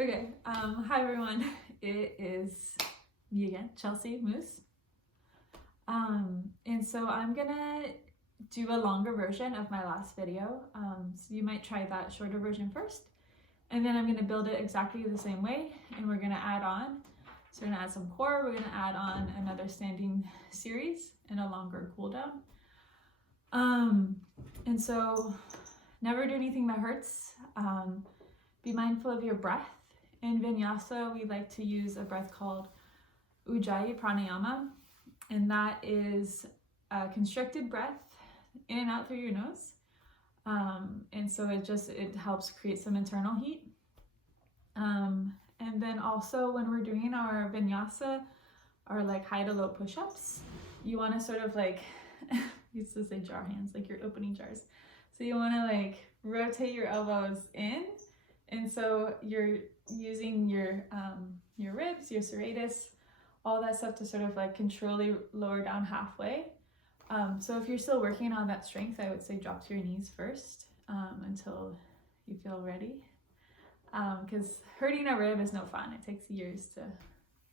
Okay, hi everyone. It is me again, Chelsea Moose. And so I'm gonna do a longer version of my last video. So you might try that shorter version first, and then I'm gonna build it exactly the same way, and we're gonna add on. So we're gonna add some core, we're gonna add on another standing series and a longer cool down. And so never do anything that hurts. Be mindful of your breath. In Vinyasa, we like to use a breath called Ujjayi Pranayama, and that is a constricted breath in and out through your nose. And so it helps create some internal heat. And then also when we're doing our Vinyasa, our like high to low push-ups, you want to sort of like, I used to say jar hands, like you're opening jars. So you want to like rotate your elbows in, and so you're using your ribs, your serratus, all that stuff to sort of like controlly lower down halfway. So if you're still working on that strength, I would say drop to your knees first until you feel ready. Because hurting a rib is no fun. It takes years to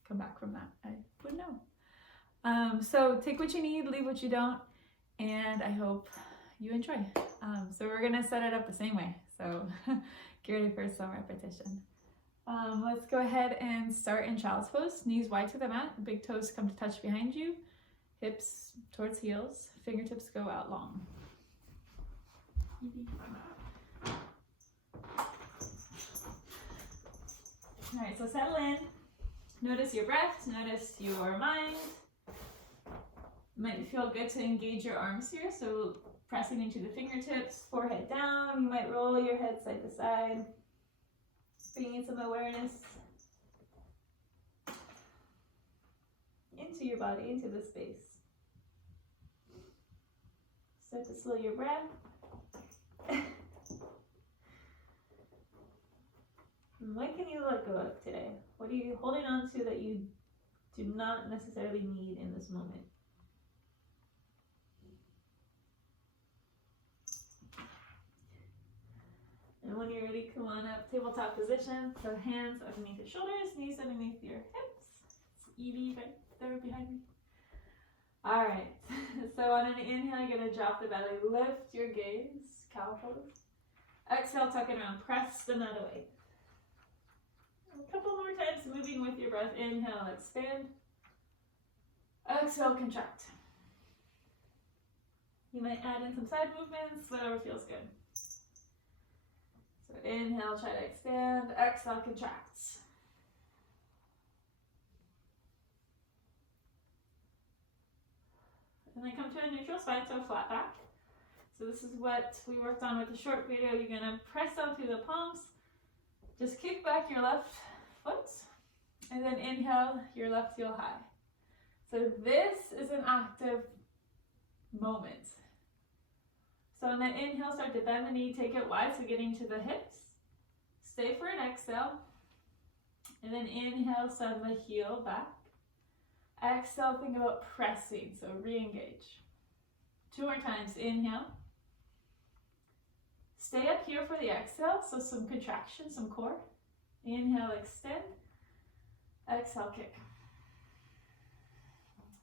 come back from that. I would know. So take what you need, leave what you don't, and I hope you enjoy. So we're gonna set it up the same way. So get ready for some repetition. Let's go ahead and start in child's pose. Knees wide to the mat, big toes come to touch behind you, hips towards heels, fingertips go out long. All right, so settle in. Notice your breath, notice your mind. Might feel good to engage your arms here, so pressing into the fingertips, forehead down. You might roll your head side to side. Bringing some awareness into your body, into the space. Start to slow your breath. What can you let go of today? What are you holding on to that you do not necessarily need in this moment? And when you're ready, come on up, tabletop position. So hands underneath your shoulders, knees underneath your hips. It's Eeevee right there behind me. All right, so on an inhale, you're gonna drop the belly, lift your gaze, cow pose. Exhale, tuck it around, press the mat away. A couple more times, moving with your breath. Inhale, expand. Exhale, contract. You might add in some side movements, whatever feels good. So inhale, try to expand. Exhale, contract. And then come to a neutral spine, so flat back. So this is what we worked on with the short video. You're gonna press down through the palms. Just kick back your left foot, and then inhale your left heel high. So this is an active moment. So on that inhale, start to bend the knee, take it wide, so getting to the hips. Stay for an exhale. And then inhale, send the heel back. Exhale, think about pressing, so re-engage. 2 more times, inhale. Stay up here for the exhale, so some contraction, some core. Inhale, extend. Exhale, kick.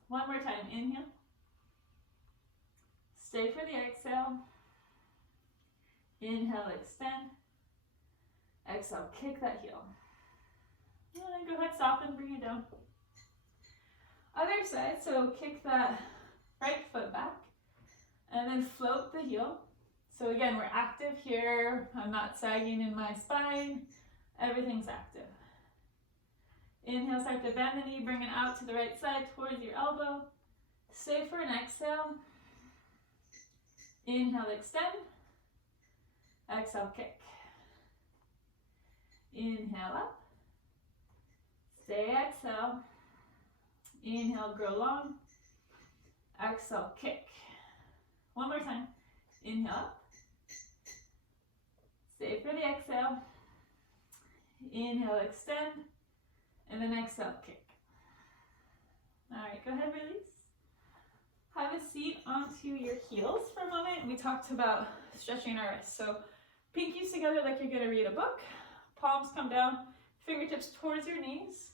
One more time, inhale. Stay for the exhale. Inhale, extend. Exhale, kick that heel. And then go ahead, soften, bring it down. Other side, so kick that right foot back. And then float the heel. So again, we're active here. I'm not sagging in my spine. Everything's active. Inhale, start to bend the knee, bring it out to the right side towards your elbow. Stay for an exhale. Inhale, extend. Exhale, kick. Inhale up. Stay, exhale. Inhale, grow long. Exhale, kick. One more time. Inhale up. Stay for the exhale. Inhale, extend. And then exhale, kick. All right, go ahead, release. Have a seat onto your heels for a moment. We talked about stretching our wrists. So pinkies together like you're gonna read a book. Palms come down. fingertips towards your knees.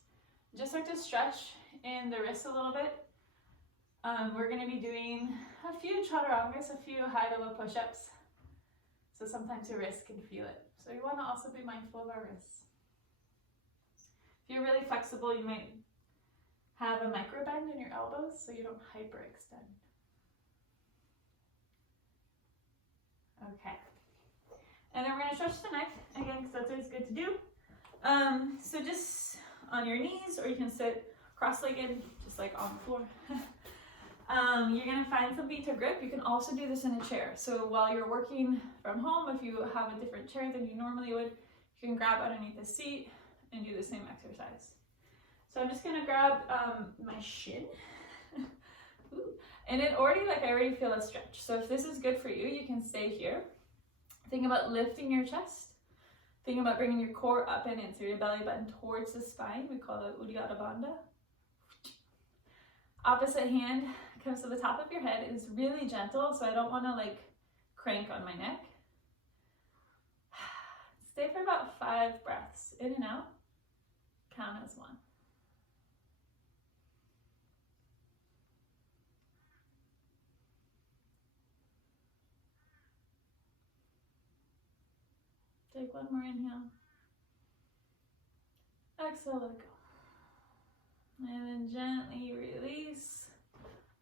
Just start to stretch in the wrists a little bit. We're going to be doing a few chaturangas, a few high to low push-ups. So sometimes your wrists can feel it. So you want to also be mindful of our wrists. If you're really flexible, you might have a micro bend in your elbows so you don't hyperextend. Okay. And then we're going to stretch the neck again because that's always good to do. So just on your knees, or you can sit cross-legged, just like on the floor. You're going to find something to grip. You can also do this in a chair. So while you're working from home, if you have a different chair than you normally would, you can grab underneath the seat and do the same exercise. So I'm just going to grab my shin. And I already feel a stretch. So if this is good for you, you can stay here. Think about lifting your chest. Think about bringing your core up and in, so your belly button towards the spine. We call it Uddiyana Bandha. Opposite hand comes to the top of your head. It's really gentle, so I don't want to like crank on my neck. Stay for about 5 breaths. In and out. Count as 1. Take one more inhale. Exhale, let it go. And then gently release.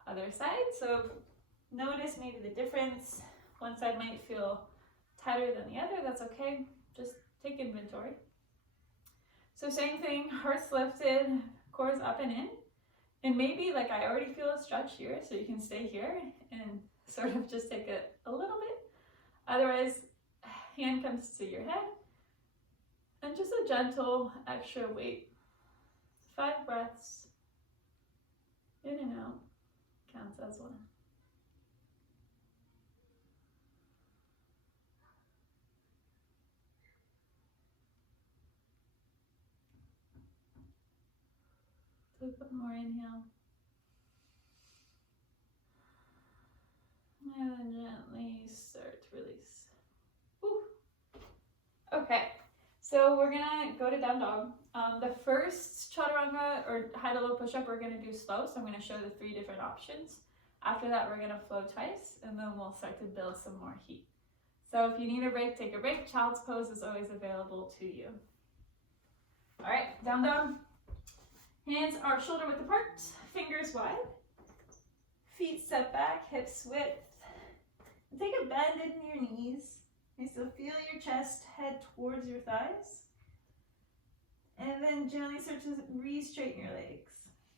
Other side. So notice maybe the difference. One side might feel tighter than the other. That's okay. Just take inventory. So same thing, heart's lifted, core's up and in. And maybe like I already feel a stretch here, so you can stay here and sort of just take it a little bit. Otherwise, hand comes to your head and just a gentle extra weight. 5 breaths in and out, counts as 1. Take one more inhale. And then gently start to release. Whew. Okay, so we're gonna go to down dog. The first chaturanga or high to low push-up we're gonna do slow, so I'm gonna show the 3 different options. After that, we're gonna flow twice, and then we'll start to build some more heat. So if you need a break, take a break. Child's pose is always available to you. All right, down dog. Hands are shoulder width apart, fingers wide. Feet step back, hips width. And take a bend in your knees. Okay, so feel your chest head towards your thighs. And then gently start to re-straighten your legs.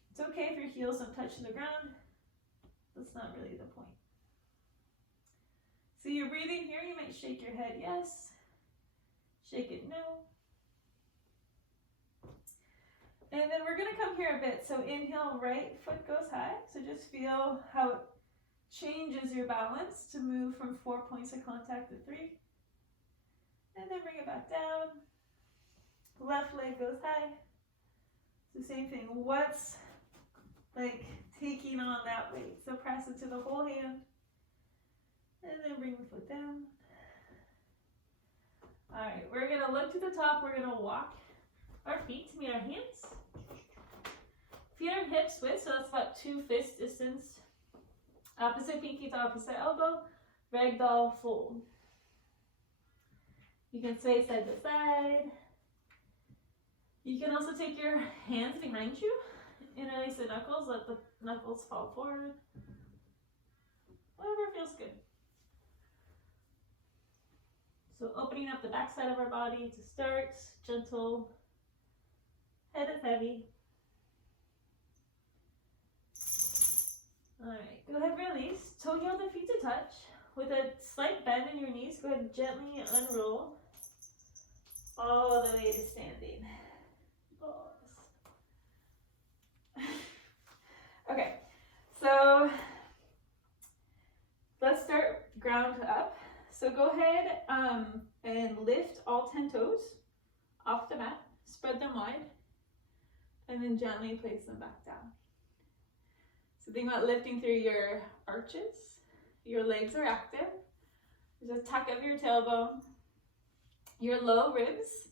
It's okay if your heels don't touch the ground. That's not really the point. So you're breathing here, you might shake your head yes, shake it no. And then we're gonna come here a bit. So inhale, right foot goes high. So just feel how it changes your balance to move from 4 points of contact to 3. And then bring it back down. Left leg goes high. So same thing. What's like taking on that weight? So press into the whole hand. And then bring the foot down. All right, we're gonna look to the top. We're gonna walk our feet to meet our hands. Feet are hips width, so that's about 2 fist distance. Opposite pinky to opposite elbow. Ragdoll fold. You can sway side to side. You can also take your hands behind you. Interlace the knuckles, let the knuckles fall forward. Whatever feels good. So opening up the back side of our body to start, gentle. Head is heavy. All right, go ahead, release. Toe heel the feet to touch. With a slight bend in your knees, go ahead and gently unroll all the way to standing. Okay, so let's start ground up. So go ahead and lift all 10 toes off the mat. Spread them wide. And then gently place them back down. So think about lifting through your arches. Your legs are active. There's a tuck of your tailbone. Your low ribs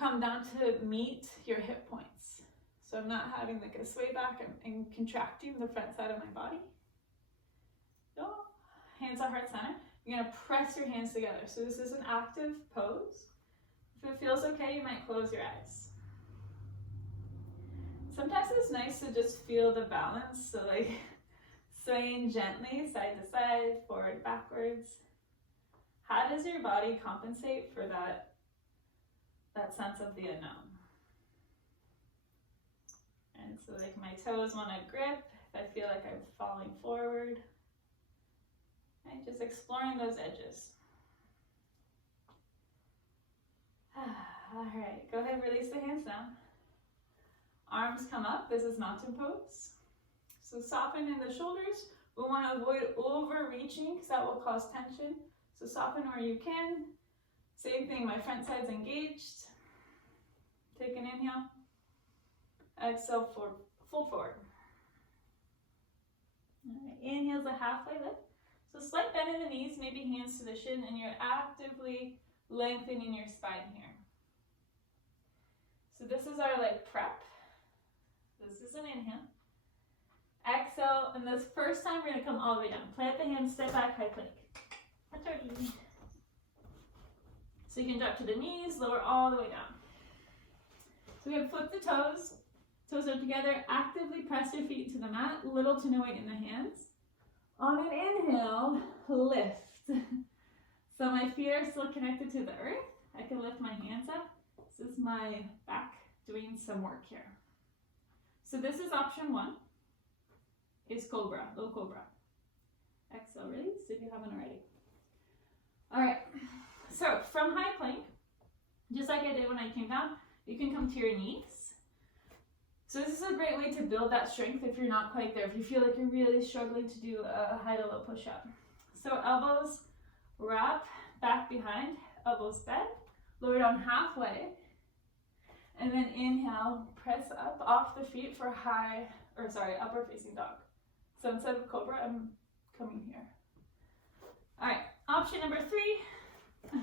come down to meet your hip points. So I'm not having like a sway back and contracting the front side of my body. No. Hands at heart center. You're gonna press your hands together. So this is an active pose. If it feels okay, you might close your eyes. Sometimes it's nice to just feel the balance. So like swaying gently side to side, forward, backwards. How does your body compensate for that sense of the unknown? And so like my toes want to grip if I feel like I'm falling forward. Right? Just exploring those edges. All right, go ahead, release the hands down. Arms come up, this is mountain pose. So soften in the shoulders. We want to avoid overreaching because that will cause tension. So soften where you can. Same thing, my front side's engaged. Take an inhale. Exhale, full forward. All right, inhale's a halfway lift. So slight bend in the knees, maybe hands to the shin, and you're actively lengthening your spine here. So this is our like prep. This is an inhale. Exhale, and this first time we're gonna come all the way down. Plant the hands, step back, high plank. That's our easy. So you can drop to the knees, lower all the way down. So we're gonna flip the toes. Toes are together. Actively press your feet to the mat. Little to no weight in the hands. On an inhale, lift. So my feet are still connected to the earth. I can lift my hands up. This is my back doing some work here. So this is option one, is cobra, low cobra. Exhale, release if you haven't already. All right, so from high plank, just like I did when I came down, you can come to your knees. So this is a great way to build that strength if you're not quite there, if you feel like you're really struggling to do a high to low push-up. So elbows wrap back behind, elbows bend, lower down halfway, and then inhale, press up off the feet for upper facing dog. So instead of cobra, I'm coming here. All right, option number 3.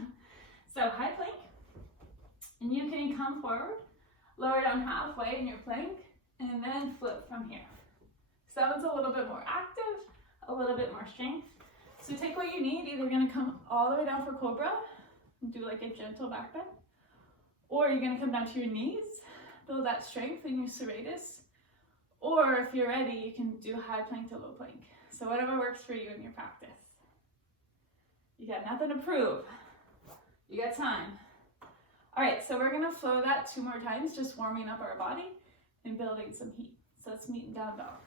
So high plank, and you can come forward, lower down halfway in your plank, and then flip from here. So that one's a little bit more active, a little bit more strength. So take what you need. Either you're gonna come all the way down for cobra, and do like a gentle back bend, or you're gonna come down to your knees, build that strength in your serratus, or if you're ready, you can do high plank to low plank. So whatever works for you in your practice. You got nothing to prove. You got time. All right, so we're gonna flow that 2 more times, just warming up our body and building some heat. So let's meet in down dog.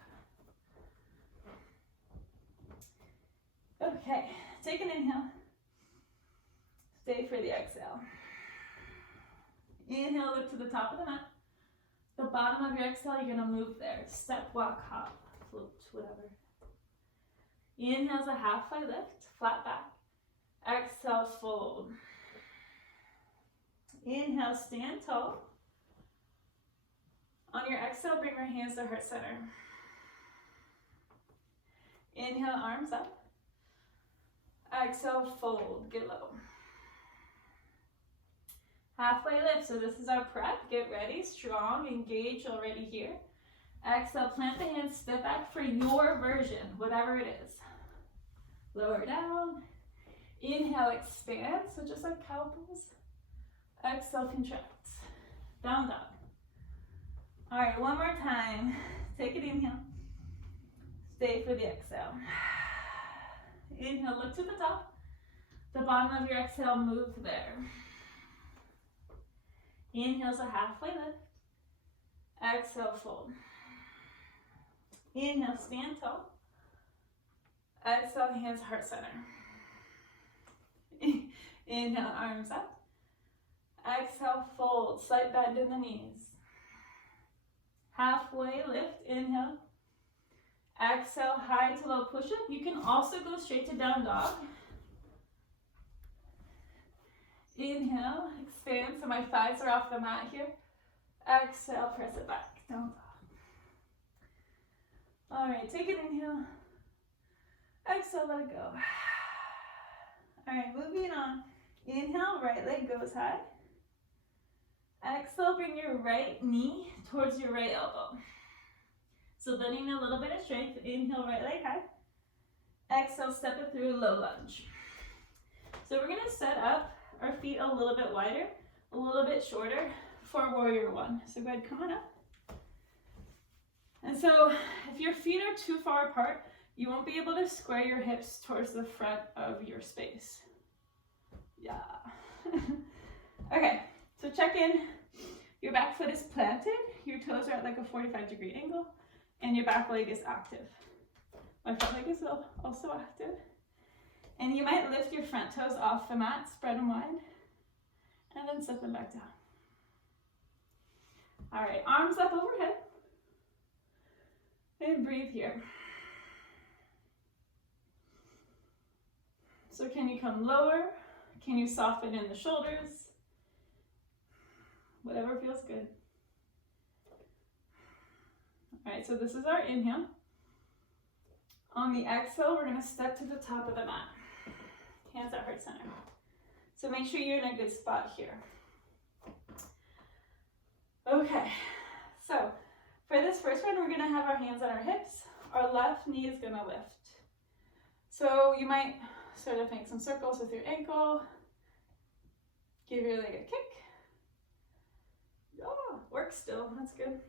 Okay, take an inhale. Stay for the exhale. Inhale, lift to the top of the mat. The bottom of your exhale, you're gonna move there. Step, walk, hop, float, whatever. Inhale's a halfway lift, flat back. Exhale, fold. Inhale, stand tall. On your exhale, bring your hands to heart center. Inhale, arms up. Exhale, fold, get low. Halfway lift, so this is our prep. Get ready, strong, engage already here. Exhale, plant the hands, step back for your version, whatever it is. Lower down. Inhale, expand, so just like cow pose. Exhale, contract. Down dog. All right, one more time. Take an inhale. Stay for the exhale. Inhale, look to the top. The bottom of your exhale, move there. Inhale's a halfway lift. Exhale, fold. Inhale, stand tall. Exhale, hands heart center. Inhale, arms up. Exhale, fold, slight bend in the knees. Halfway lift, inhale. Exhale, high to low push-up. You can also go straight to down dog. Inhale, expand, so my thighs are off the mat here. Exhale, press it back, down dog. All right, take an inhale. Exhale, let it go. All right, moving on. Inhale, right leg goes high. Exhale, bring your right knee towards your right elbow. So building a little bit of strength. Inhale, right leg high. Exhale, step it through, low lunge. So we're gonna set up our feet a little bit wider, a little bit shorter for warrior one. So go ahead, come on up. And so if your feet are too far apart, you won't be able to square your hips towards the front of your space. Yeah. Okay, so check in. Your back foot is planted, your toes are at like a 45-degree angle, and your back leg is active. My front leg is also active. And you might lift your front toes off the mat, spread them wide, and then set them back down. All right, arms up overhead. And breathe here. So can you come lower? Can you soften in the shoulders? Whatever feels good. All right, so this is our inhale. On the exhale, we're gonna step to the top of the mat. Hands at heart center. So make sure you're in a good spot here. Okay, so for this first one, we're gonna have our hands on our hips. Our left knee is gonna lift. So you might sort of make some circles with your ankle. Give your leg a kick. Oh, work still, that's good.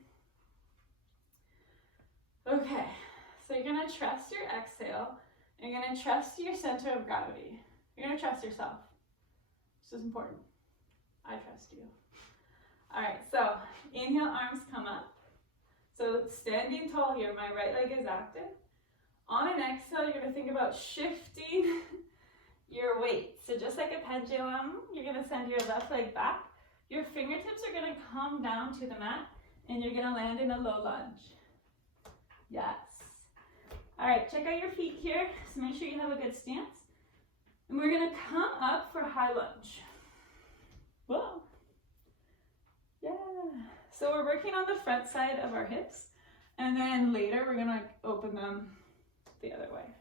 Okay, so you're gonna trust your exhale. You're gonna trust your center of gravity. You're gonna trust yourself. This is important. I trust you. All right, so inhale, arms come up. So standing tall here, my right leg is active. On an exhale, you're gonna think about shifting your weight. So just like a pendulum, you're gonna send your left leg back. Your fingertips are gonna come down to the mat and you're gonna land in a low lunge. Yes. All right, check out your feet here. So make sure you have a good stance. And we're gonna come up for high lunge. Whoa. Yeah. So we're working on the front side of our hips. And then later we're gonna open them the other way.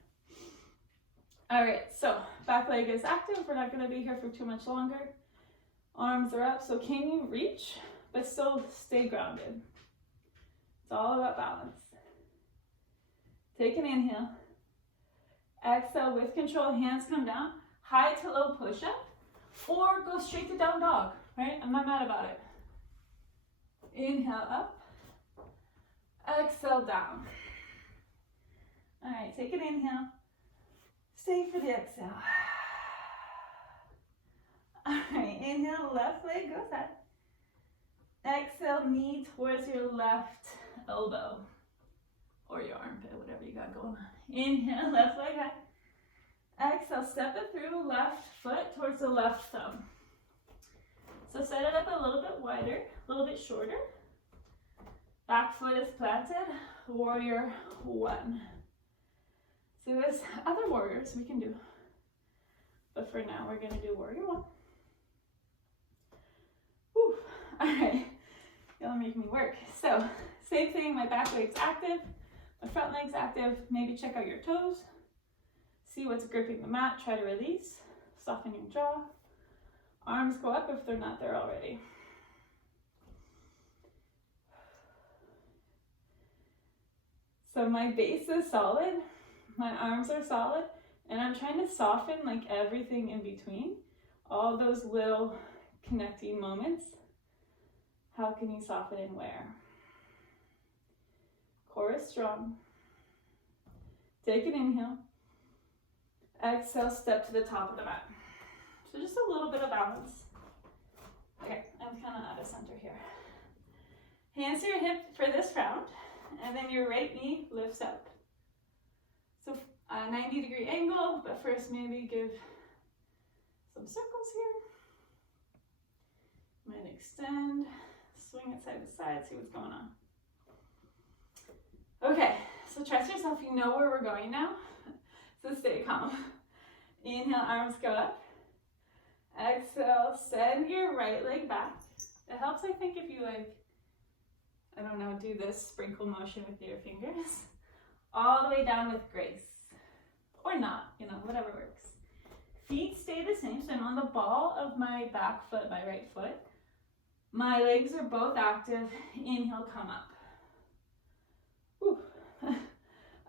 All right, so back leg is active. We're not gonna be here for too much longer. Arms are up, so can you reach, but still stay grounded? It's all about balance. Take an inhale. Exhale with control, hands come down. High to low push-up, or go straight to down dog, right? I'm not mad about it. Inhale up. Exhale down. All right, take an inhale. Stay for the exhale. All right, inhale, left leg goes up. Exhale, knee towards your left elbow or your armpit, whatever you got going on. Inhale, left leg high. Exhale, step it through, left foot towards the left thumb. So set it up a little bit wider, a little bit shorter. Back foot is planted, warrior one. So there's other warriors we can do. But for now, we're gonna do warrior one. Whew. All right, y'all make me work. So same thing, my back leg's active, my front leg's active. Maybe check out your toes. See what's gripping the mat, try to release. Soften your jaw. Arms go up if they're not there already. So my base is solid, my arms are solid, and I'm trying to soften like everything in between. All those little connecting moments. How can you soften and where? Core is strong. Take an inhale. Exhale, step to the top of the mat. So just a little bit of balance. Okay, I'm kind of out of center here. Hands to your hip for this round, and then your right knee lifts up. So a 90-degree angle, but first maybe give some circles here. Might extend, swing it side to side, see what's going on. Okay, so trust yourself, you know where we're going now. So stay calm. Inhale, arms go up. Exhale, send your right leg back. It helps, I think, if you I don't know, do this sprinkle motion with your fingers. All the way down with grace. Or not, whatever works. Feet stay the same, so I'm on the ball of my back foot, my right foot. My legs are both active. Inhale, come up. Whew.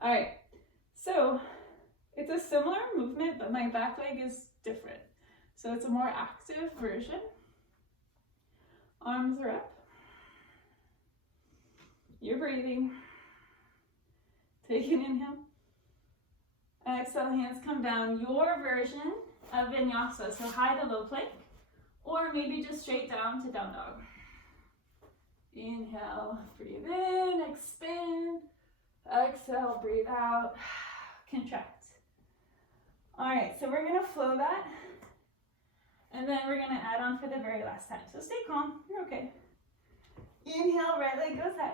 All right, so it's a similar movement, but my back leg is different. So it's a more active version. Arms are up. You're breathing. Take an inhale. Exhale, hands come down. Your version of vinyasa, so high to low plank, or maybe just straight down to down dog. Inhale, breathe in, expand. Exhale, breathe out, contract. All right, so we're gonna flow that, and then we're gonna add on for the very last time. So stay calm, you're okay. Inhale, right leg goes high.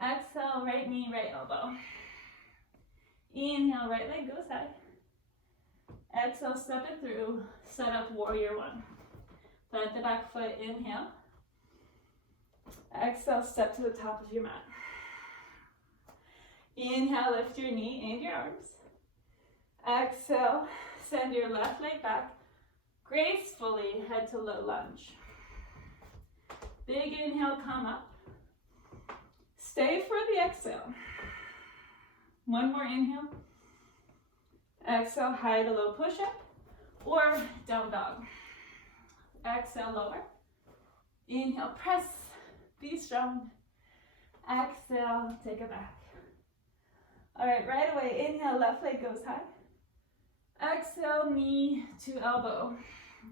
Exhale, right knee, right elbow. Inhale, right leg goes high. Exhale, step it through, set up warrior one. Plant the back foot, inhale. Exhale, step to the top of your mat. Inhale, lift your knee and your arms. Exhale, send your left leg back. Gracefully head to low lunge. Big inhale, come up. Stay for the exhale. One more inhale. Exhale, high to low push-up or down dog. Exhale, lower. Inhale, press, be strong. Exhale, take it back. All right, right away, inhale, left leg goes high. Exhale, knee to elbow.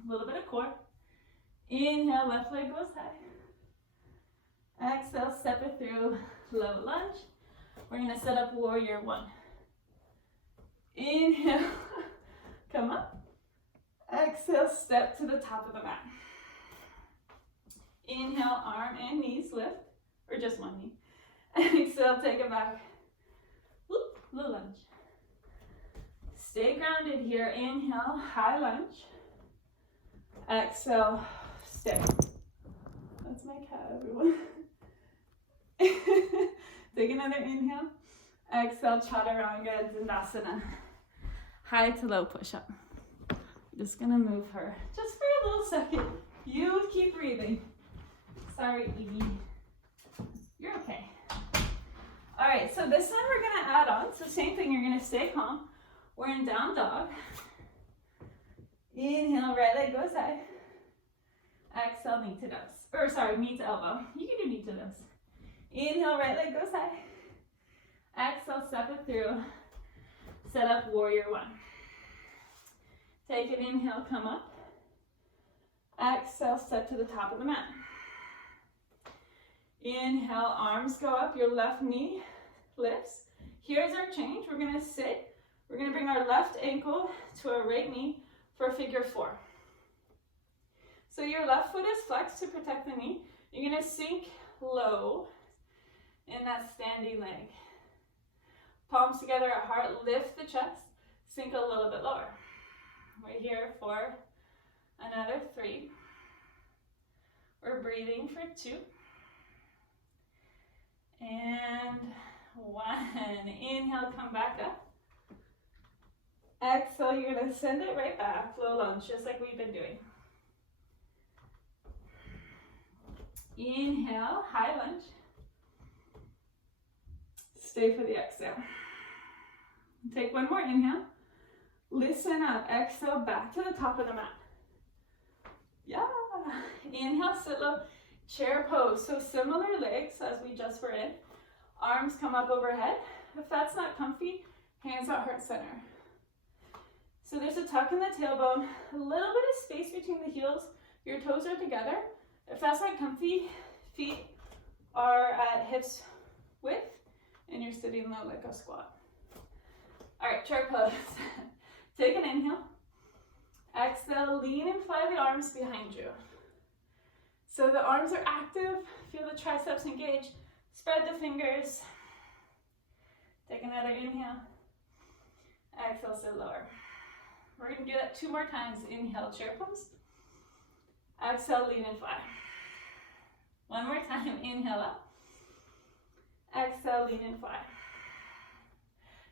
A little bit of core. Inhale, left leg goes high. Exhale, step it through, low lunge. We're gonna set up warrior one. Inhale, come up. Exhale, step to the top of the mat. Inhale, arm and knees lift, or just one knee. Exhale, take it back. Whoop, low lunge. Stay grounded here. Inhale, high lunge. Exhale, stay. That's my cat, everyone. Take another inhale. Exhale, chaturanga dandasana. High to low push-up. Just gonna move her just for a little second. You keep breathing. Sorry, Eeevee. You're okay. All right, so this one we're gonna add on. So same thing, you're gonna stay calm. We're in down dog. Inhale, right leg goes high. Exhale, knee to nose. Or sorry, knee to elbow. You can do knee to nose. Inhale, right leg goes high. Exhale, step it through. Set up warrior one. Take an inhale, come up. Exhale, step to the top of the mat. Inhale, arms go up, your left knee lifts. Here's our change. We're gonna sit. We're gonna bring our left ankle to our right knee for figure four. So your left foot is flexed to protect the knee. You're gonna sink low in that standing leg. Palms together at heart, lift the chest, sink a little bit lower. We're here for another 3. We're breathing for 2. And 1. Inhale, come back up. Exhale, you're gonna send it right back, low lunge, just like we've been doing. Inhale, high lunge. Stay for the exhale. Take one more inhale. Listen up. Exhale, back to the top of the mat. Yeah. Inhale, sit low. Chair pose. So similar legs as we just were in. Arms come up overhead. If that's not comfy, hands at heart center. So there's a tuck in the tailbone, a little bit of space between the heels. Your toes are together. If that's not comfy, feet are at hips width, and you're sitting low like a squat. All right, chair pose. Take an inhale. Exhale, lean and fly the arms behind you. So the arms are active. Feel the triceps engage. Spread the fingers. Take another inhale. Exhale, sit lower. We're gonna do that 2 more times. Inhale, chair pose. Exhale, lean and fly. 1 more time, inhale up. Exhale, lean and fly.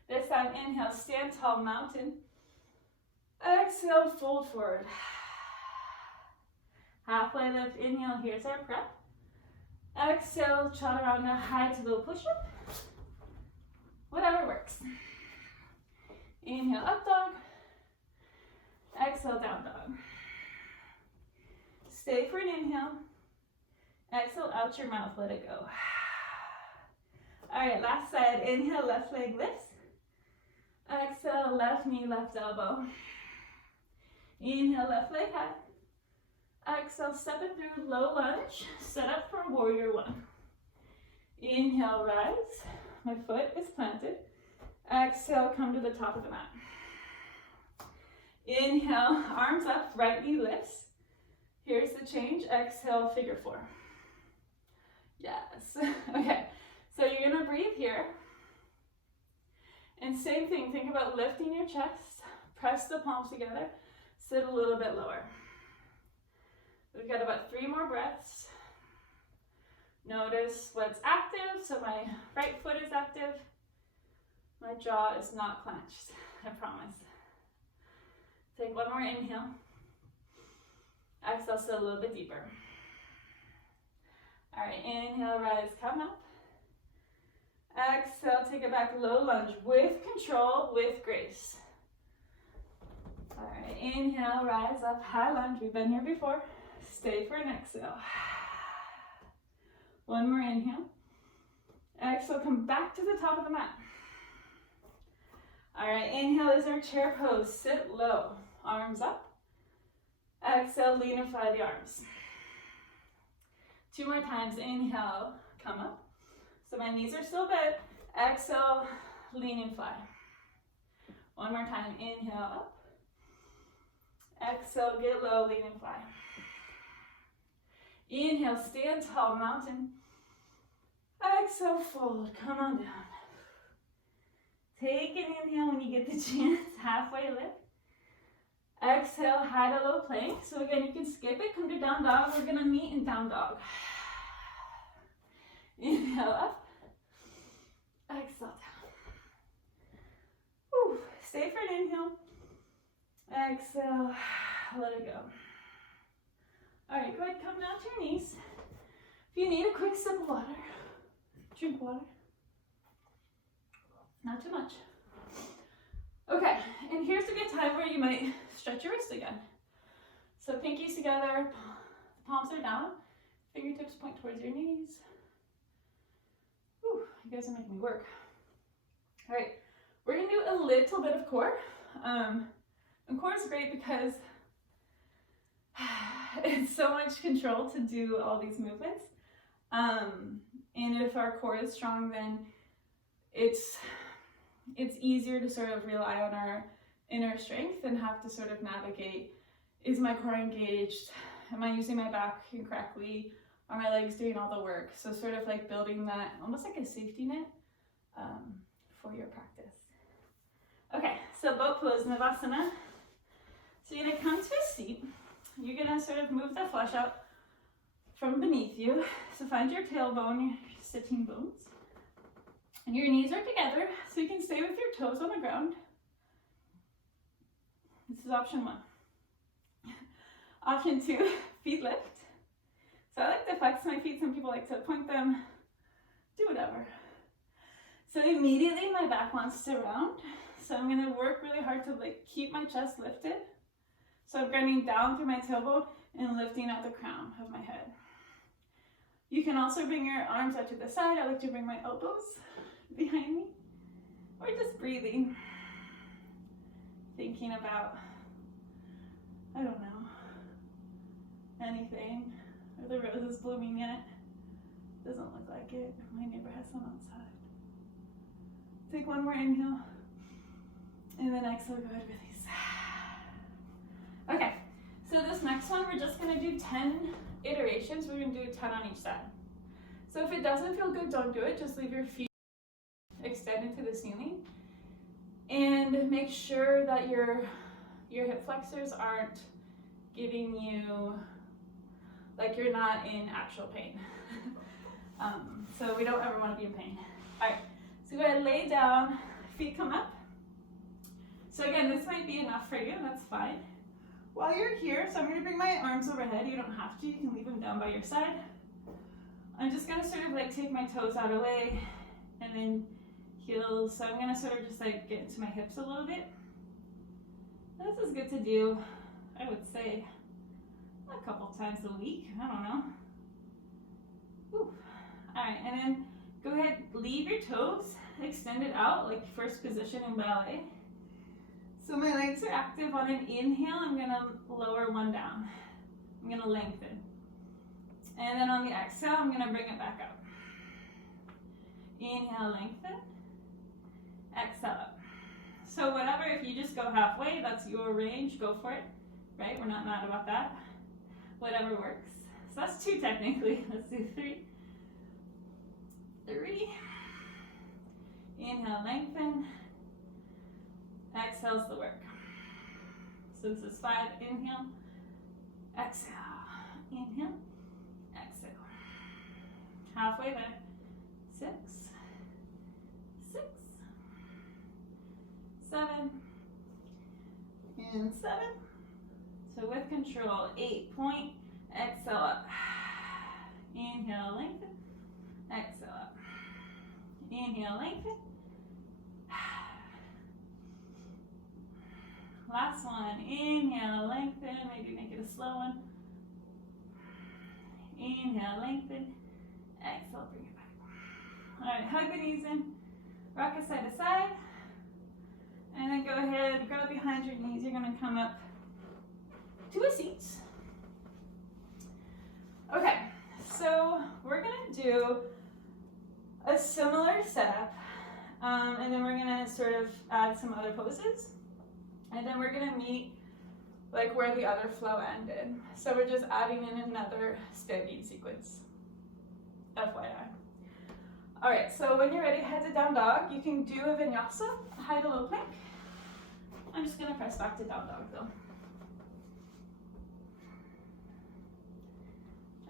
This time, inhale, stand tall, mountain. Exhale, fold forward. Halfway lift, inhale, here's our prep. Exhale, chaturanga, high to low push-up. Whatever works. Inhale, up dog. Exhale, down dog. Stay for an inhale. Exhale, out your mouth, let it go. All right, last side. Inhale, left leg lifts. Exhale, left knee, left elbow. Inhale, left leg high. Exhale, step it through, low lunge. Set up for warrior one. Inhale, rise. My foot is planted. Exhale, come to the top of the mat. Inhale, arms up, right knee lifts. Here's the change. Exhale, figure four. Yes. Okay, so you're gonna breathe here. And same thing, think about lifting your chest, press the palms together, sit a little bit lower. We've got about 3 more breaths. Notice what's active. So my right foot is active. My jaw is not clenched, I promise. Take one more inhale. Exhale, sit a little bit deeper. All right, inhale, rise, come up. Exhale, take it back, low lunge with control, with grace. All right, inhale, rise up, high lunge. We've been here before. Stay for an exhale. One more inhale. Exhale, come back to the top of the mat. All right, inhale is our chair pose. Sit low, arms up. Exhale, lean and fly the arms. 2 more times. Inhale, come up. So my knees are still bent. Exhale, lean and fly. One more time. Inhale, up. Exhale, get low, lean and fly. Inhale, stand tall, mountain. Exhale, fold, come on down. Take an inhale when you get the chance, halfway lift. Exhale, high to low plank. So again, you can skip it, come to down dog. We're gonna meet in down dog. Inhale up. Exhale down. Whew. Stay for an inhale. Exhale, let it go. All right, go ahead, come down to your knees. If you need a quick sip of water, drink water. Not too much. Okay, and here's a good time where you might stretch your wrists again. So pinkies together, palms are down, fingertips point towards your knees. Whew, you guys are making me work. All right, we're gonna do a little bit of core. And core is great because it's so much control to do all these movements. And if our core is strong, then it's easier to sort of rely on our inner strength and have to sort of navigate, is my core engaged? Am I using my back correctly? Are my legs doing all the work? So sort of like building that, almost like a safety net for your practice. Okay, so boat pose, Navasana. So you're gonna come to a seat. You're gonna sort of move the flesh out from beneath you. So find your tailbone, your sitting bones. And your knees are together, so you can stay with your toes on the ground. This is option 1. Option 2, feet lift. So I like to flex my feet, some people like to point them, do whatever. So immediately my back wants to round, so I'm gonna work really hard to like keep my chest lifted. So I'm grinding down through my tailbone and lifting out the crown of my head. You can also bring your arms out to the side. I like to bring my elbows behind me, or just breathing, thinking about, I don't know, anything. Are the roses blooming yet? Doesn't look like it. My neighbor has some outside. Take one more inhale, and then exhale, go ahead, release. Okay, so this next one, we're just gonna do 10 iterations. We're gonna do 10 on each side. So if it doesn't feel good, don't do it. Just leave your feet extended to the ceiling, and make sure that your hip flexors aren't giving you, like you're not in actual pain. So we don't ever want to be in pain. All right, so go ahead, lay down, feet come up. So again, this might be enough for you, that's fine. While you're here, so I'm going to bring my arms overhead. You don't have to, you can leave them down by your side. I'm just going to sort of like take my toes out of the way and then heels. So I'm going to sort of just like get into my hips a little bit. This is good to do, I would say, a couple times a week. I don't know. Whew. All right, and then go ahead, leave your toes extended out like first position in ballet. So my legs are active. On an inhale, I'm gonna lower one down. I'm gonna lengthen. And then on the exhale, I'm gonna bring it back up. Inhale, lengthen. Exhale up. So whatever, if you just go halfway, that's your range, go for it, right? We're not mad about that. Whatever works. So that's 2 technically. Let's do 3. 3. Inhale, lengthen. Exhale's the work. So this is 5. Inhale, exhale. Inhale, exhale. Halfway there. 6, 6, 7, and 7. So with control, 8 point. Exhale up. Inhale, lengthen. Exhale up. Inhale, lengthen. Last one. Inhale, lengthen. Maybe make it a slow one. Inhale, lengthen. Exhale, bring it back. All right, hug the knees in. Rock it side to side. And then go ahead, grab behind your knees. You're going to come up to a seat. Okay, so we're going to do a similar setup, and then we're going to sort of add some other poses, and then we're going to meet like where the other flow ended. So we're just adding in another spin sequence, FYI. All right, so when you're ready, head to down dog. You can do a vinyasa, high to low plank. I'm just going to press back to down dog though.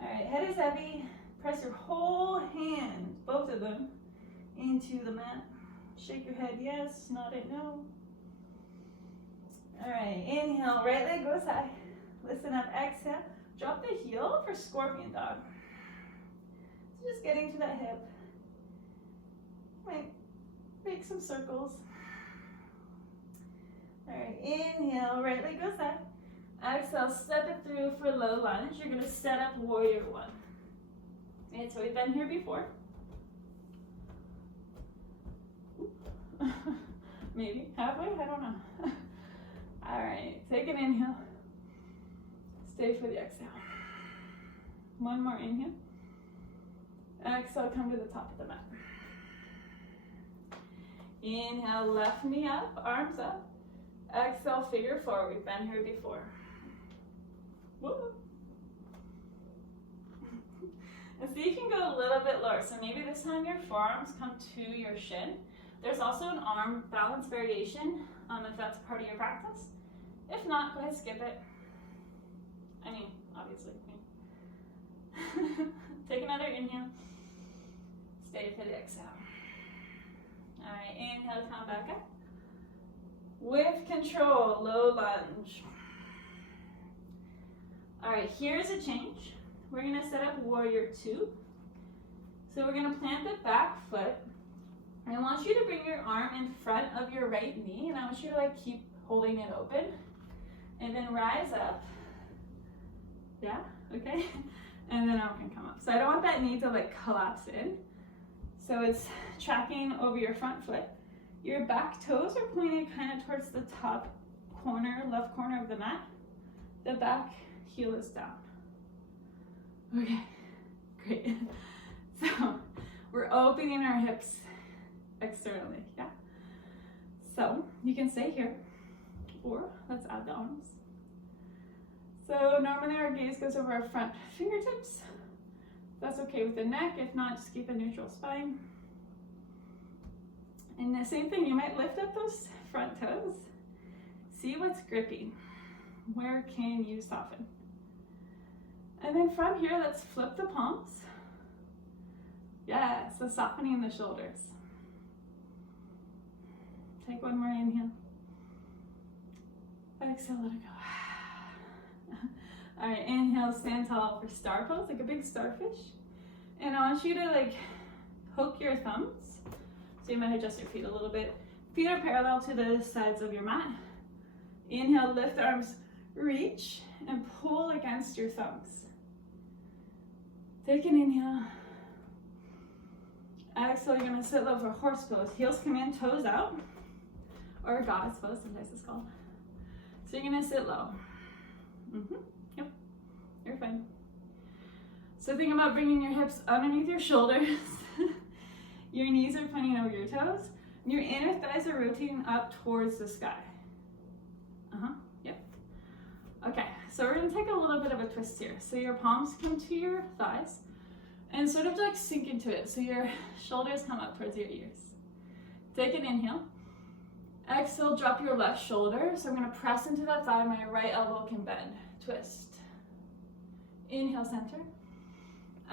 All right, head is heavy. Press your whole hand, both of them, into the mat. Shake your head yes, nod it no. All right, inhale, right leg goes high. Listen up, exhale. Drop the heel for scorpion dog. So just getting to that hip. Might make some circles. All right, inhale, right leg goes high. Exhale, step it through for low lunge. You're gonna set up warrior 1. And so we've been here before. Maybe halfway, I don't know. All right, take an inhale. Stay for the exhale. One more inhale. Exhale, come to the top of the mat. Inhale, left knee up, arms up. Exhale, figure 4. We've been here before. Woo. And see if you can go a little bit lower. So maybe this time your forearms come to your shin. There's also an arm balance variation if that's part of your practice. If not, go ahead, skip it. I mean, obviously. Take another inhale. Stay for the exhale. All right, inhale, come back up. With control, low lunge. All right, here's a change. We're gonna set up warrior 2. So we're gonna plant the back foot. I want you to bring your arm in front of your right knee, and I want you to like keep holding it open. And then rise up. Yeah, okay? And then arm can come up. So I don't want that knee to like collapse in. So it's tracking over your front foot. Your back toes are pointed kind of towards the top corner, left corner of the mat. The back heel is down. Okay, great. So we're opening our hips externally, yeah? So you can stay here, or let's add the arms. So normally our gaze goes over our front fingertips. That's okay with the neck. If not, just keep a neutral spine. And the same thing, you might lift up those front toes. See what's grippy. Where can you soften? And then from here, let's flip the palms. Yeah, so softening the shoulders. Take one more inhale. Exhale, let it go. All right, inhale, stand tall for star pose, like a big starfish. And I want you to like hook your thumbs. So you might adjust your feet a little bit. Feet are parallel to the sides of your mat. Inhale, lift the arms, reach, and pull against your thumbs. Take an inhale. Exhale, you're gonna sit low for horse pose. Heels come in, toes out. Or goddess pose, sometimes it's called. So you're gonna sit low. Yep, you're fine. So think about bringing your hips underneath your shoulders. Your knees are pointing over your toes. Your inner thighs are rotating up towards the sky. Yep. Okay, so we're gonna take a little bit of a twist here. So your palms come to your thighs and sort of like sink into it. So your shoulders come up towards your ears. Take an inhale. Exhale, drop your left shoulder. So I'm gonna press into that thigh. My right elbow can bend. Twist. Inhale, center.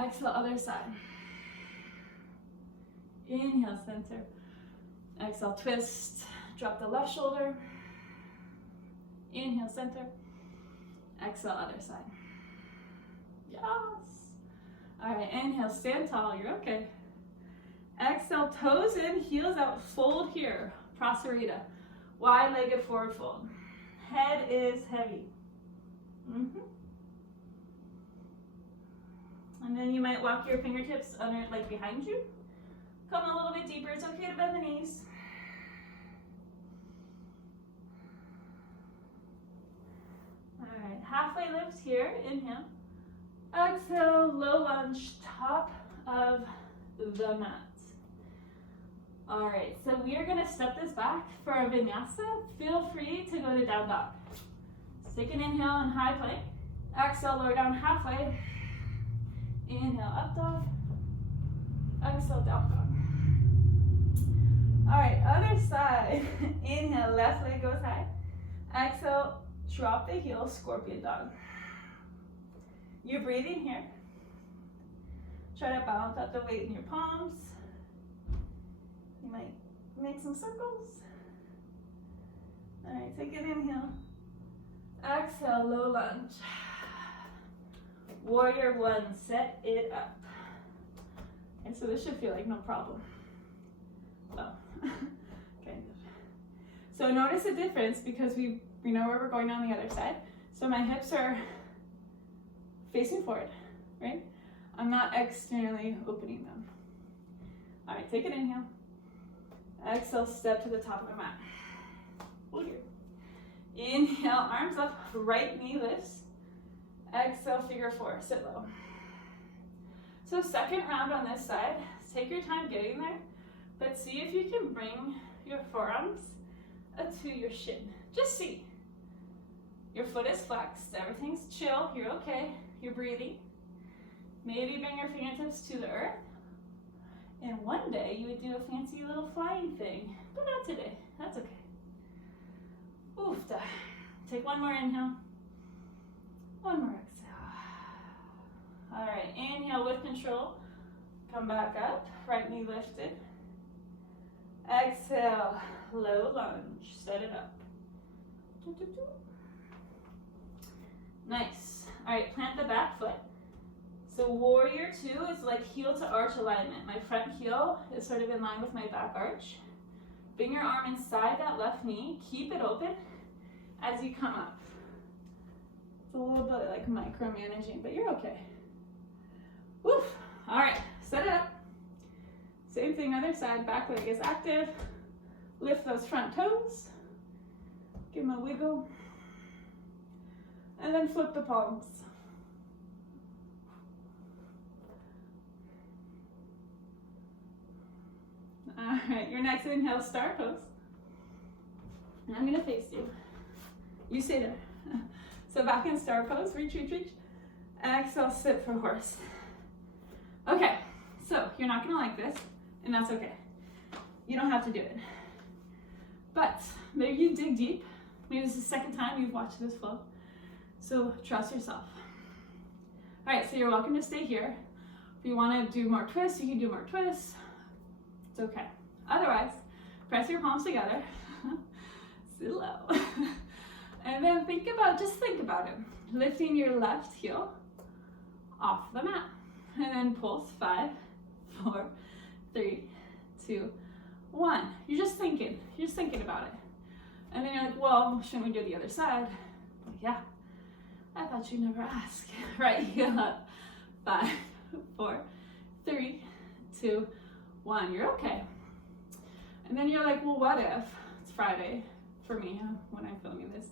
Exhale, other side. Inhale, center. Exhale, twist. Drop the left shoulder. Inhale, center. Exhale, other side. Yes. All right, inhale, stand tall. You're okay. Exhale, toes in, heels out, fold here. Prasarita. Wide-legged forward fold. Head is heavy. And then you might walk your fingertips under, like behind you. Come a little bit deeper. It's okay to bend the knees. All right, halfway lift here. Inhale. Exhale, low lunge, top of the mat. All right, so we are gonna step this back for our vinyasa. Feel free to go to down dog. So take an inhale in high plank. Exhale, lower down halfway. Inhale, up dog. Exhale, down dog. All right, other side. Inhale, left leg goes high. Exhale, drop the heel, scorpion dog. You're breathing here. Try to balance out the weight in your palms. You might make some circles. All right, take an inhale. Exhale, low lunge. Warrior one, set it up. And so this should feel like no problem. Well, kind of. So notice the difference because we know where we're going on the other side. So my hips are facing forward, right? I'm not externally opening them. All right, take an inhale. Exhale, step to the top of the mat. Hold here. Inhale, arms up, right knee lifts. Exhale, figure four, sit low. So second round on this side, take your time getting there, but see if you can bring your forearms to your shin. Just see. Your foot is flexed, everything's chill, you're okay, you're breathing. Maybe bring your fingertips to the earth. And one day you would do a fancy little flying thing, but not today, that's okay. Oof, take one more inhale. One more exhale. All right, inhale with control. Come back up, right knee lifted. Exhale, low lunge, set it up. Nice. All right, plant the back foot. So warrior two is like heel to arch alignment. My front heel is sort of in line with my back arch. Bring your arm inside that left knee. Keep it open as you come up. It's a little bit like micromanaging, but you're okay. Woof. All right, set it up. Same thing, other side, back leg is active. Lift those front toes. Give them a wiggle. And then flip the palms. All right, your next inhale, star pose. And I'm gonna face you. You stay there. So back in star pose, reach, reach, reach. Exhale, sit for horse. Okay, so you're not gonna like this, and that's okay. You don't have to do it. But maybe you dig deep. Maybe this is the second time you've watched this flow. So trust yourself. All right, so you're welcome to stay here. If you wanna do more twists, you can do more twists. It's okay. Otherwise, press your palms together. Sit low. And then just think about it. Lifting your left heel off the mat. And then pulse 5, 4, 3, 2, 1. You're just thinking about it. And then you're like, well, shouldn't we do the other side? Like, yeah, I thought you'd never ask. Right heel up. 5, 4, 3, 2, 1. You're okay. And then you're like, well, what if, it's Friday for me when I'm filming this,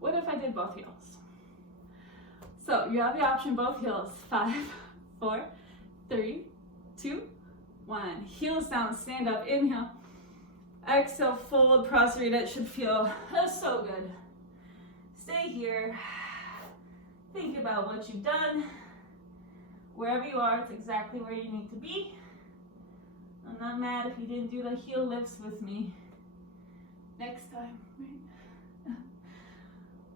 what if I did both heels? So you have the option, both heels. 5, 4, 3, 2, 1. Heels down, stand up, inhale. Exhale, fold, prasarita. It should feel so good. Stay here. Think about what you've done. Wherever you are, it's exactly where you need to be. I'm not mad if you didn't do the heel lifts with me. Next time, right?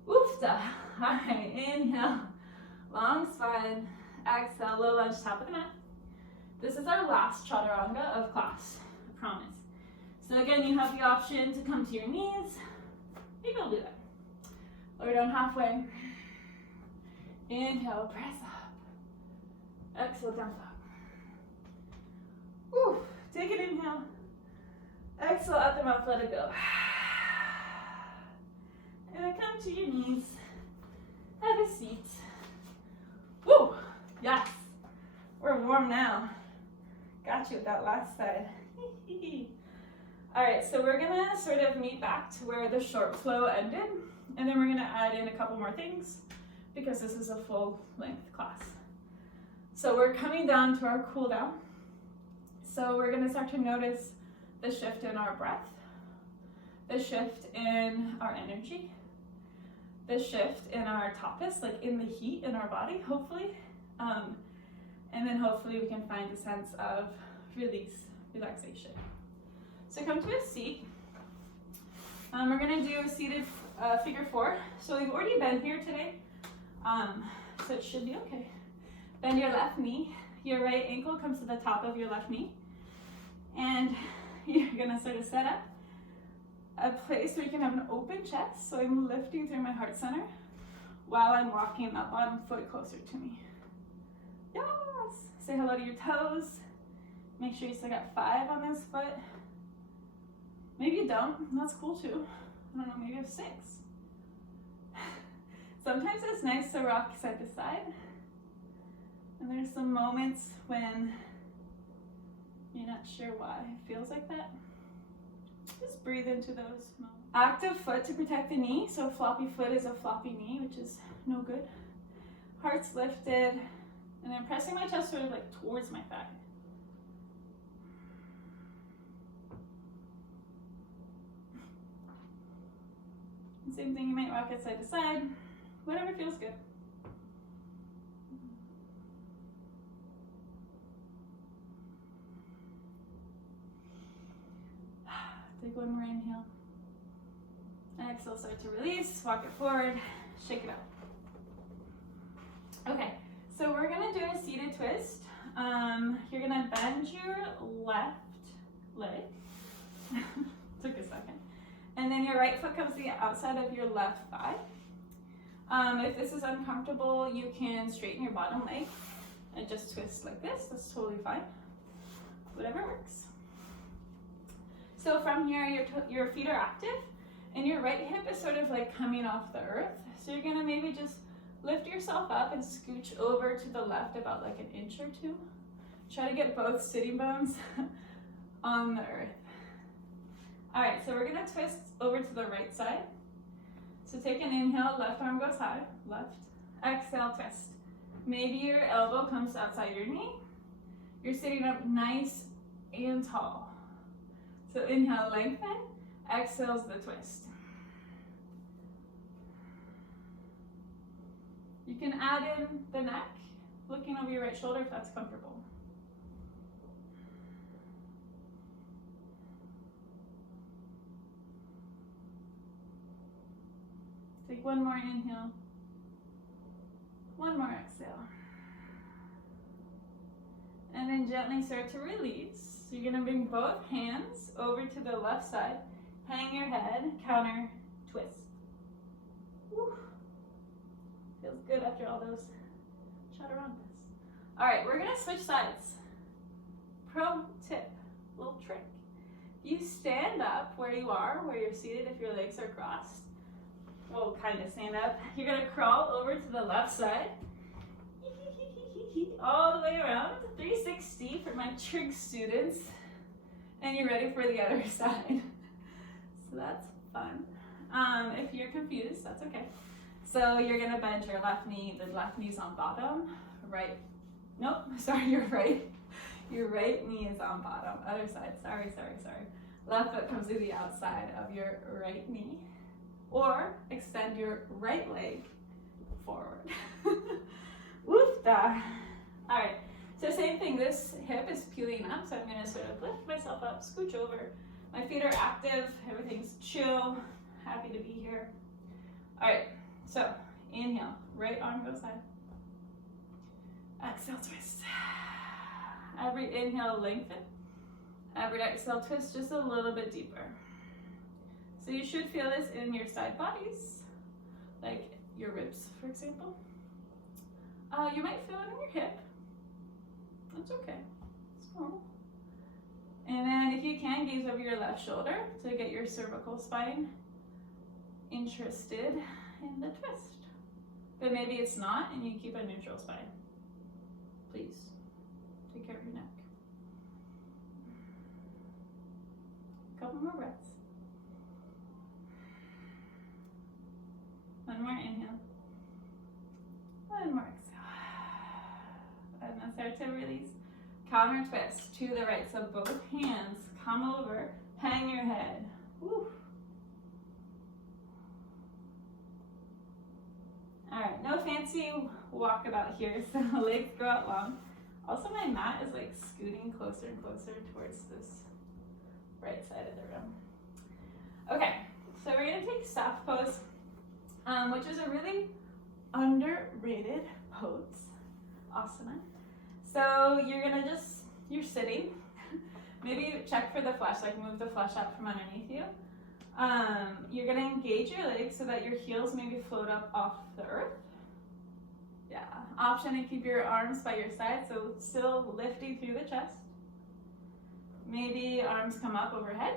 Oofta. All right, inhale, long spine. Exhale, low lunge, top of the mat. This is our last chaturanga of class, I promise. So again, you have the option to come to your knees. Maybe I'll do that. Lower down halfway. Inhale, press up. Exhale, down dog. Woo. Take an inhale. Exhale out the mouth, let it go. And then come to your knees. Have a seat. Woo! Yes. We're warm now. Got you with that last side. All right, so we're gonna sort of meet back to where the short flow ended, and then we're gonna add in a couple more things because this is a full length class. So we're coming down to our cool down. So we're gonna start to notice the shift in our breath, the shift in our energy, the shift in our tapas, like in the heat in our body, hopefully. And then hopefully we can find a sense of release, relaxation. So come to a seat. We're gonna do a seated figure 4. So we've already been here today, so it should be okay. Bend your left knee. Your right ankle comes to the top of your left knee. And you're gonna sort of set up a place where you can have an open chest. So I'm lifting through my heart center while I'm walking that bottom foot closer to me. Yes! Say hello to your toes. Make sure you still got 5 on this foot. Maybe you don't, that's cool too. I don't know, maybe you have 6. Sometimes it's nice to rock side to side. And there's some moments when you're not sure why it feels like that. Just breathe into those moments. Active foot to protect the knee. So floppy foot is a floppy knee, which is no good. Heart's lifted. And then pressing my chest sort of like towards my thigh. Same thing, you might rock it side to side. Whatever feels good. Take one more inhale. Exhale, start to release. Walk it forward. Shake it out. Okay, so we're gonna do a seated twist. You're gonna bend your left leg. Took a second. And then your right foot comes to the outside of your left thigh. If this is uncomfortable, you can straighten your bottom leg and just twist like this. That's totally fine. Whatever works. So from here, your feet are active, and your right hip is sort of like coming off the earth. So you're gonna maybe just lift yourself up and scooch over to the left about like an inch or 2. Try to get both sitting bones on the earth. All right, so we're gonna twist over to the right side. So take an inhale, left arm goes high, left. Exhale, twist. Maybe your elbow comes outside your knee. You're sitting up nice and tall. So inhale, lengthen. Exhale's the twist. You can add in the neck, looking over your right shoulder if that's comfortable. Take one more inhale, one more exhale. And then gently start to release. So you're gonna bring both hands over to the left side, hang your head, counter, twist. Feels good after all those chaturangas. All right, we're gonna switch sides. Pro tip, little trick. You stand up where you are, where you're seated if your legs are crossed. Well, kind of stand up. You're gonna crawl over to the left side. All the way around, 360 for my trig students. And you're ready for the other side. So that's fun. If you're confused, that's okay. So you're gonna bend your left knee, the left knee's on bottom, right, nope, sorry, you're right. Your right knee is on bottom, other side, sorry. Left foot comes to the outside of your right knee. Or extend your right leg forward. Woof-da. All right, so same thing, this hip is peeling up, so I'm gonna sort of lift myself up, scooch over. My feet are active, everything's chill, happy to be here. All right, so inhale, right arm goes side. Exhale, twist. Every inhale, lengthen. Every exhale, twist just a little bit deeper. So you should feel this in your side bodies, like your ribs, for example. You might feel it in your hip. That's okay, it's normal. And then if you can, gaze over your left shoulder to get your cervical spine interested in the twist. But maybe it's not and you keep a neutral spine. Please, take care of your neck. A couple more breaths. One more inhale. One more exhale. And then start to release. Counter twist to the right. So both hands come over, hang your head. Woo. All right, no fancy walkabout here, so legs go out long. Also, my mat is like scooting closer and closer towards this right side of the room. Okay, so we're gonna take soft pose, which is a really underrated pose, asana. So you're sitting. Maybe check for the flesh, like move the flesh out from underneath you. You're gonna engage your legs so that your heels maybe float up off the earth. Yeah, option to keep your arms by your side, so still lifting through the chest. Maybe arms come up overhead.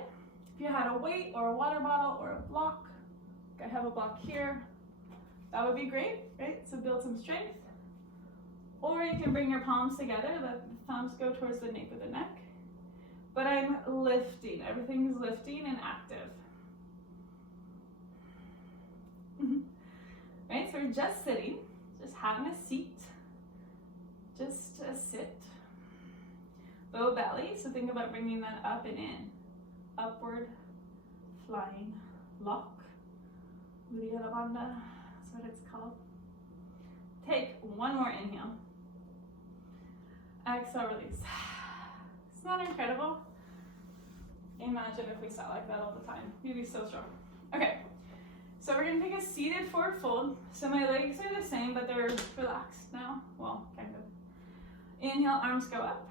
If you had a weight or a water bottle or a block, like I have a block here, that would be great, right? So build some strength. Or you can bring your palms together, let the thumbs go towards the nape of the neck. But I'm lifting, everything's lifting and active. Right, so we're just sitting, just having a seat, just a sit. Low belly, so think about bringing that up and in. Upward, flying, lock. Uddiyana Bandha, that's what it's called. Take one more inhale. Exhale, release. It's not incredible. Imagine if we sat like that all the time. You'd be so strong. Okay, so we're gonna take a seated forward fold. So my legs are the same, but they're relaxed now. Well, kind of. Inhale, arms go up.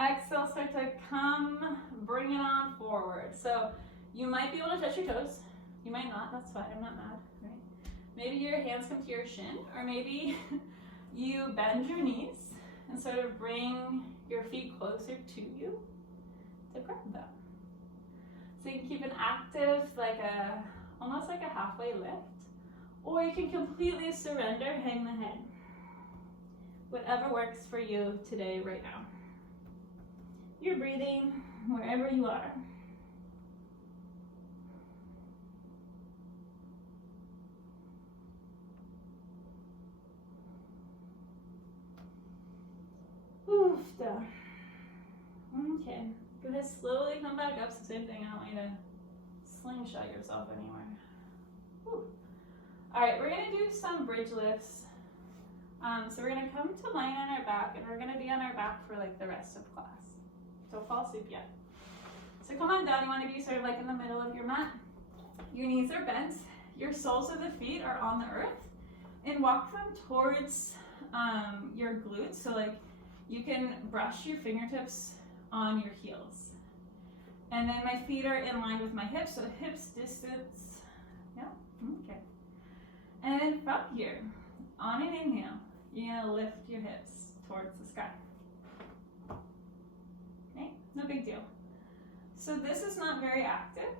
Exhale, start to come, bring it on forward. So you might be able to touch your toes. You might not, that's fine, I'm not mad, right? Maybe your hands come to your shin, or maybe you bend your knees and sort of bring your feet closer to you to grab them. So you can keep an active, almost like a halfway lift, or you can completely surrender, hang the head. Whatever works for you today, right now. You're breathing wherever you are. Oofda. Okay, go ahead, slowly come back up. So same thing, I don't want you to slingshot yourself anywhere. Whew. All right, we're gonna do some bridge lifts. So we're gonna come to lying on our back, and we're gonna be on our back for like the rest of class. Don't fall asleep yet. So come on down, you wanna be sort of like in the middle of your mat. Your knees are bent, your soles of the feet are on the earth, and walk them towards your glutes. So like you can brush your fingertips on your heels. And then my feet are in line with my hips, so hips distance, yeah, okay. And then from here, on an inhale, you're gonna lift your hips towards the sky. Okay, no big deal. So this is not very active.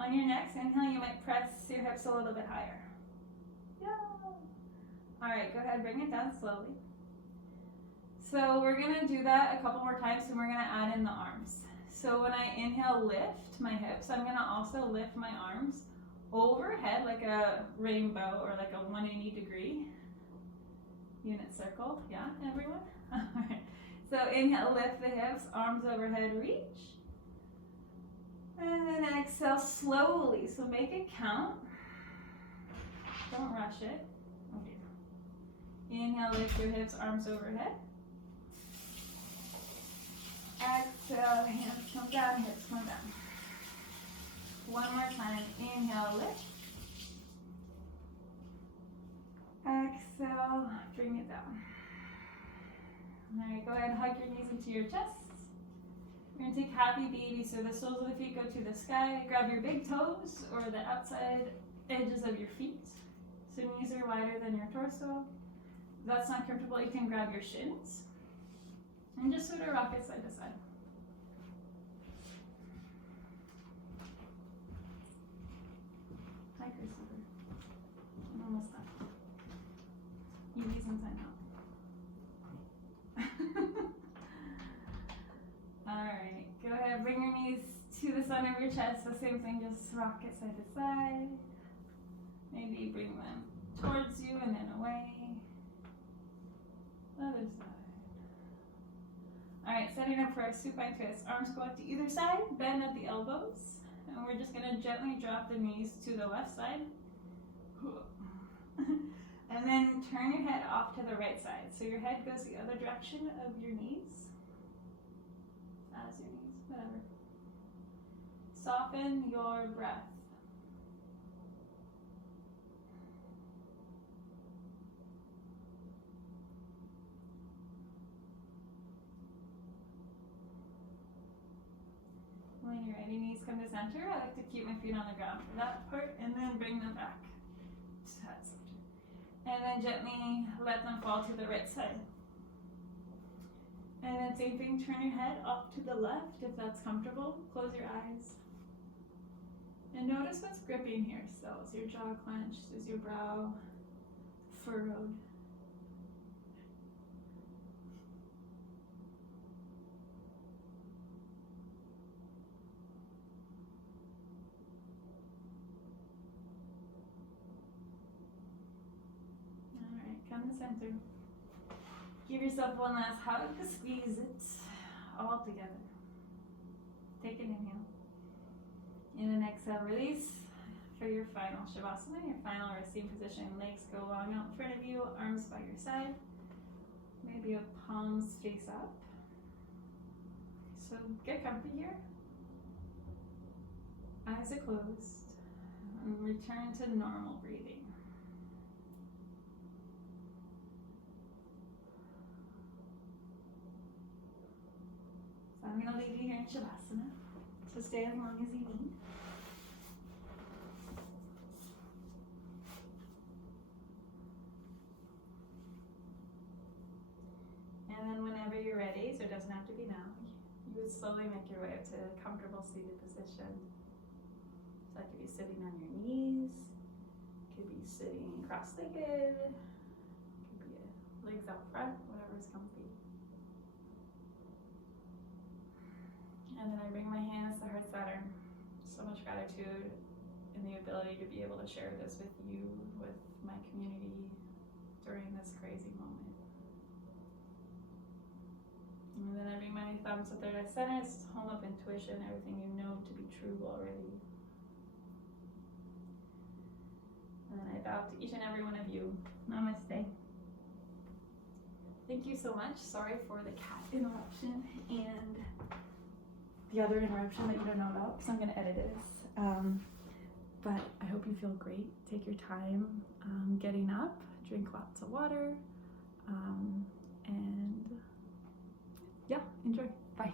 On your next inhale, you might press your hips a little bit higher. Yeah. All right, go ahead, bring it down slowly. So we're gonna do that a couple more times and we're gonna add in the arms. So when I inhale, lift my hips, I'm gonna also lift my arms overhead like a rainbow or like a 180-degree unit circle. Yeah, everyone? All right. So inhale, lift the hips, arms overhead, reach. And then exhale slowly. So make it count. Don't rush it. Okay. Inhale, lift your hips, arms overhead. Exhale, hands come down, hips come down. One more time. Inhale, lift. Exhale, bring it down. All right, go ahead and hug your knees into your chest. We're gonna take happy baby, so the soles of the feet go to the sky. Grab your big toes or the outside edges of your feet. So knees are wider than your torso. If that's not comfortable, you can grab your shins. And just sort of rock it side to side. Hi, Christopher. I'm almost done. Eevee's inside out. Alright, go ahead, bring your knees to the center of your chest. The same thing, just rock it side to side. Maybe bring them towards you and then away. Other side. Alright, setting up for our supine twist. Arms go out to either side, bend at the elbows. And we're just going to gently drop the knees to the left side. And then turn your head off to the right side. So your head goes the other direction of your knees. As your knees, whatever. Soften your breath. When you're ready, knees come to center. I like to keep my feet on the ground for that part and then bring them back to that center. And then gently let them fall to the right side. And then same thing, turn your head off to the left if that's comfortable. Close your eyes. And notice what's gripping here still. Is your jaw clenched? Is your brow furrowed? Alright, come to center. Give yourself one last hug, squeeze it all together. Take an inhale. And then exhale, release for your final Shavasana, your final resting position. Legs go long out in front of you, arms by your side. Maybe your palms face up. So get comfy here. Eyes are closed. And return to normal breathing. I'm going to leave you here in Shavasana, so stay as long as you need. And then whenever you're ready, so it doesn't have to be now, you would slowly make your way up to a comfortable seated position. So that could be sitting on your knees, could be sitting cross-legged, could be legs out front, whatever is comfy. And then I bring my hands to Heart Saturn. So much gratitude in the ability to be able to share this with you, with my community during this crazy moment. And then I bring my thumbs to third eye center, it's home of intuition, everything you know to be true already. And then I bow to each and every one of you. Namaste. Thank you so much. Sorry for the cat interruption and the other interruption that you don't know about, because I'm going to edit this. But I hope you feel great. Take your time getting up, drink lots of water, and yeah, enjoy. Bye.